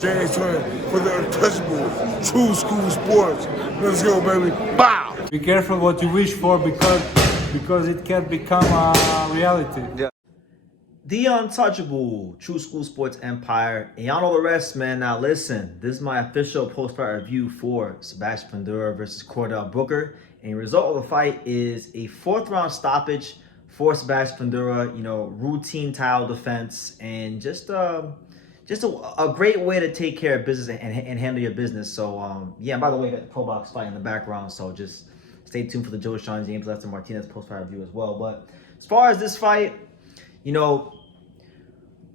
James for the untouchable, true school sports. Let's go, baby. Bow! Be careful what you wish for because it can become a reality. Yeah. The untouchable, true school sports empire. And y'all know the rest, man. Now listen, this is my official post-fight review for Sebastian Fundora versus Cordell Booker. And the result of the fight is a 4th-round stoppage for Sebastian Fundora. You know, routine tile defense and just a great way to take care of business and handle your business. So yeah. And by the way, I got the Pro Box fight in the background, so just stay tuned for the Joe Sean James Lester Martinez post-fight review as well. But as far as this fight, you know,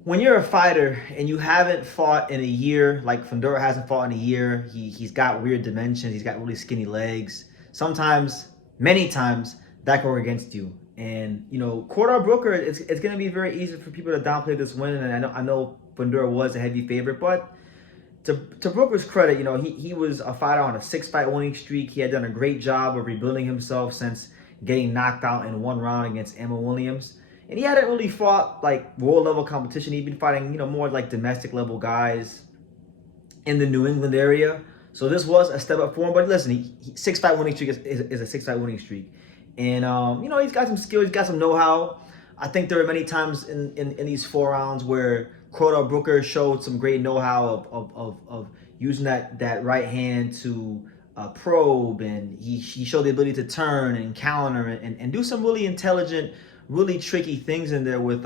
when you're a fighter and you haven't fought in a year, like Fundora hasn't fought in a year, he's got weird dimensions, he's got really skinny legs. Sometimes, many times, that can work against you. And, you know, Cordell Booker, it's going to be very easy for people to downplay this win. And I know Fundora was a heavy favorite, but to Booker's credit, you know, he was a fighter on a 6-fight winning streak. He had done a great job of rebuilding himself since getting knocked out in 1 round against Emma Williams. And he hadn't really fought like world level competition. He'd been fighting, you know, more like domestic level guys in the New England area. So this was a step up for him. But listen, he 6-fight winning streak is a 6-fight winning streak. And, you know, he's got some skill. He's got some know-how. I think there were many times in these 4 rounds where Cordell Booker showed some great know-how of using that right hand to probe. And he showed the ability to turn and counter and do some really intelligent, really tricky things in there with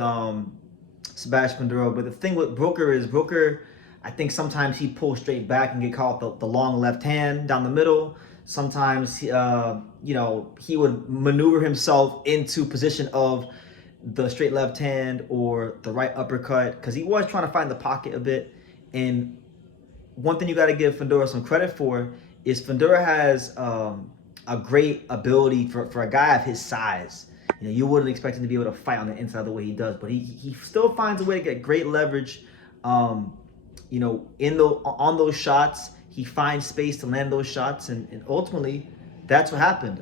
Sebastian Fundora. But the thing with Booker is I think sometimes he pulls straight back and get caught the long left hand down the middle. Sometimes, you know, he would maneuver himself into position of the straight left hand or the right uppercut because he was trying to find the pocket a bit. And one thing you got to give Fundora some credit for is Fundora has a great ability for a guy of his size. You know, you wouldn't expect him to be able to fight on the inside the way he does, but he still finds a way to get great leverage. You know, on those shots, he finds space to land those shots, and ultimately, that's what happened.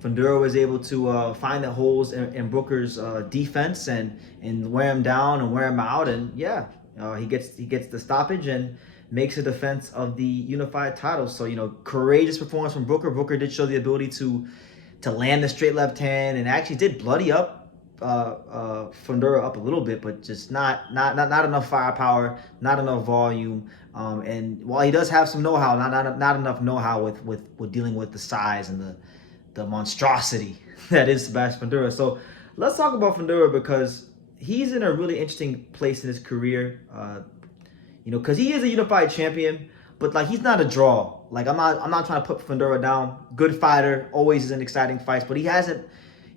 Fundora was able to find the holes in Booker's defense and wear him down and wear him out, and yeah, he gets the stoppage and makes a defense of the unified title. So, you know, courageous performance from Booker. Booker did show the ability to land the straight left hand and actually did bloody up Fundora up a little bit, but just not enough firepower, not enough volume. And while he does have some know-how, not enough know-how with dealing with the size and the monstrosity that is Sebastian Fundora. So let's talk about Fundora because he's in a really interesting place in his career. You know, because he is a unified champion, but like he's not a draw. Like I'm not trying to put Fundora down. Good fighter, always is in exciting fights, but he hasn't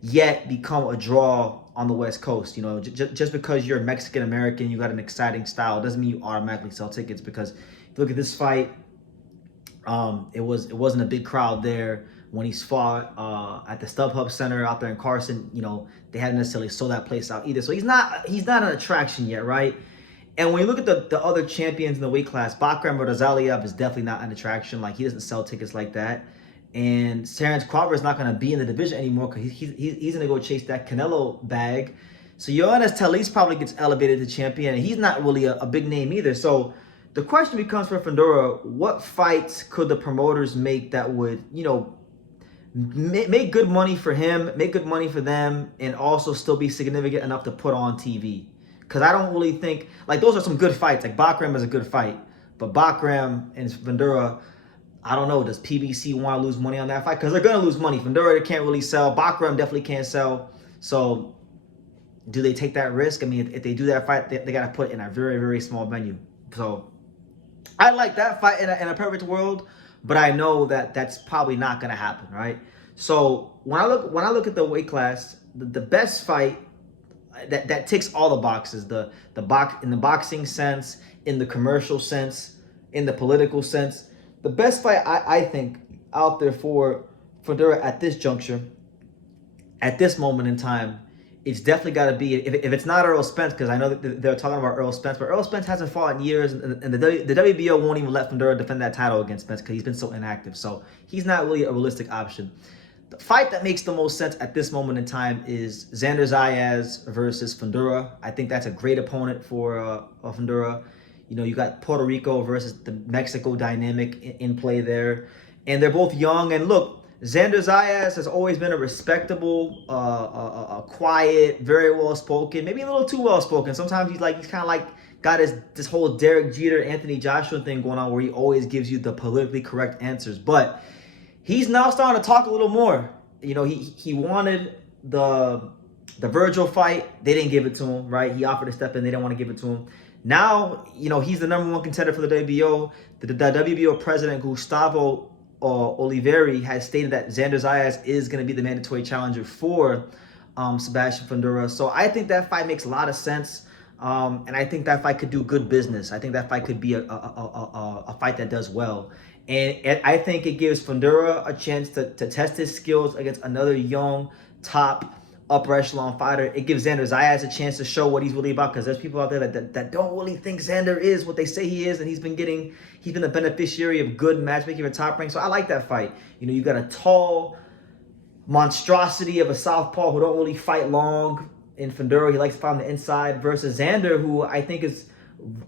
yet become a draw on the West Coast. You know, just because you're Mexican American, you got an exciting style, doesn't mean you automatically sell tickets. Because if you look at this fight, it wasn't a big crowd there when he's fought at the StubHub Center out there in Carson. You know, they hadn't necessarily sold that place out either. So he's not an attraction yet, right? And when you look at the other champions in the weight class, Bakhram or Zayas is definitely not an attraction. Like, he doesn't sell tickets like that. And Terrence Crawford is not going to be in the division anymore because he's going to go chase that Canelo bag. So Yoenis Talise probably gets elevated to champion, and he's not really a big name either. So the question becomes for Fundora, what fights could the promoters make that would, you know, make good money for him, make good money for them, and also still be significant enough to put on TV? Because I don't really think, like, those are some good fights. Like, Bakhram is a good fight. But Bakhram and Fundora, I don't know, does PBC want to lose money on that fight? Because they're going to lose money. Fundora can't really sell. Bakhram definitely can't sell. So do they take that risk? I mean, if they do that fight, they got to put it in a very, very small venue. So I like that fight in a perfect world, but I know that that's probably not going to happen, right? So when I look at the weight class, the best fight that ticks all the boxes, in the boxing sense, in the commercial sense, in the political sense, the best fight I think out there for Fundora at this juncture, at this moment in time, it's definitely got to be, if it's not Errol Spence, because I know that they're talking about Errol Spence, but Errol Spence hasn't fought in years, and the WBO won't even let Fundora defend that title against Spence because he's been so inactive. So he's not really a realistic option. The fight that makes the most sense at this moment in time is Xander Zayas versus Fundora. I think that's a great opponent for Fundora. You know, you got Puerto Rico versus the Mexico dynamic in play there. And they're both young. And look, Xander Zayas has always been a respectable, quiet, very well spoken, maybe a little too well spoken. Sometimes he's kind of like got this whole Derek Jeter, Anthony Joshua thing going on where he always gives you the politically correct answers. But he's now starting to talk a little more. You know, he wanted the Virgil fight. They didn't give it to him, right? He offered to step in. They didn't want to give it to him. Now, you know, he's the #1 contender for the WBO. The WBO president, Gustavo Oliveri, has stated that Xander Zayas is going to be the mandatory challenger for Sebastian Fundora. So I think that fight makes a lot of sense. And I think that fight could do good business. I think that fight could be a fight that does well. And I think it gives Fundora a chance to test his skills against another young, top, upper echelon fighter. It gives Xander Zayas a chance to show what he's really about, because there's people out there that don't really think Xander is what they say he is, and he's been a beneficiary of good matchmaking for Top Rank. So I like that fight. You know, you got a tall monstrosity of a southpaw who don't really fight long in Fundora. He likes to fight on the inside, versus Xander, who I think has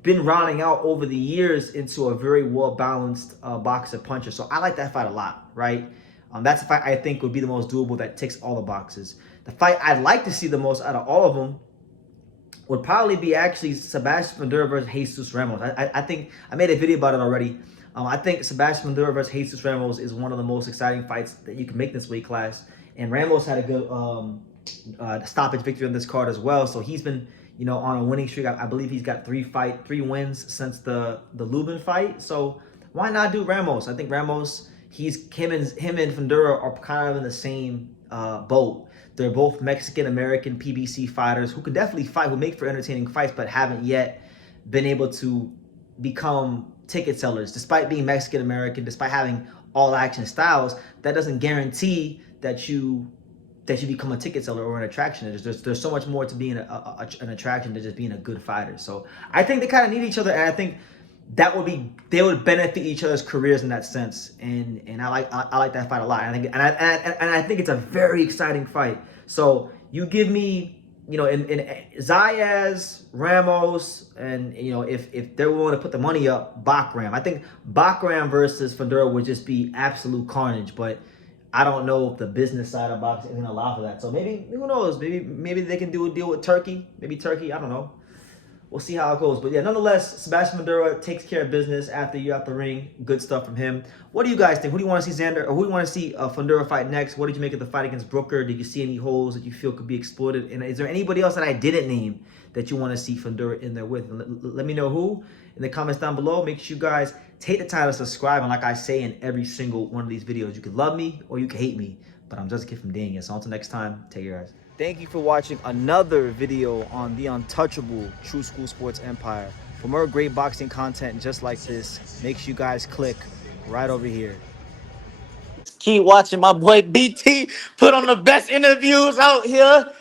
been rounding out over the years into a very well-balanced boxer puncher. So I like that fight a lot, right? That's a fight I think would be the most doable, that ticks all the boxes. The fight I'd like to see the most out of all of them would probably be actually Sebastian Fundora versus Jesus Ramos. I think I made a video about it already. I think Sebastian Fundora versus Jesus Ramos is one of the most exciting fights that you can make this weight class. And Ramos had a good stoppage victory on this card as well. So he's been, you know, on a winning streak. I believe he's got three wins since the Lubin fight. So why not do Ramos? I think Ramos, him and Fundora are kind of in the same boat. They're both Mexican-American PBC fighters who could definitely fight, who make for entertaining fights, but haven't yet been able to become ticket sellers. Despite being Mexican-American, despite having all-action styles, that doesn't guarantee that you become a ticket seller or an attraction. There's so much more to being an attraction than just being a good fighter. So I think they kind of need each other, and I think they would benefit each other's careers in that sense, and I like that fight a lot. And I think it's a very exciting fight. So you give me, you know, in Zayas, Ramos, and, you know, if they're willing to put the money up, Bakhram. I think Bakhram versus Fundora would just be absolute carnage, but I don't know if the business side of boxing is going to allow for that. So maybe, who knows? Maybe they can do a deal with Turkey. Maybe Turkey. I don't know. We'll see how it goes. But yeah, nonetheless, Sebastian Fundora takes care of business after you're out the ring. Good stuff from him. What do you guys think? Who do you want to see Xander, or who do you want to see Fundora fight next? What did you make of the fight against Brooker? Did you see any holes that you feel could be exploited? And is there anybody else that I didn't name that you want to see Fundora in there with? Let me know who in the comments down below. Make sure you guys take the time to subscribe. And like I say in every single one of these videos, you can love me or you can hate me, but I'm just a kid from Dania. So until next time, take care, guys. Thank you for watching another video on the untouchable True School Sports Empire. For more great boxing content just like this, make sure you guys click right over here. Keep watching my boy BT put on the best interviews out here.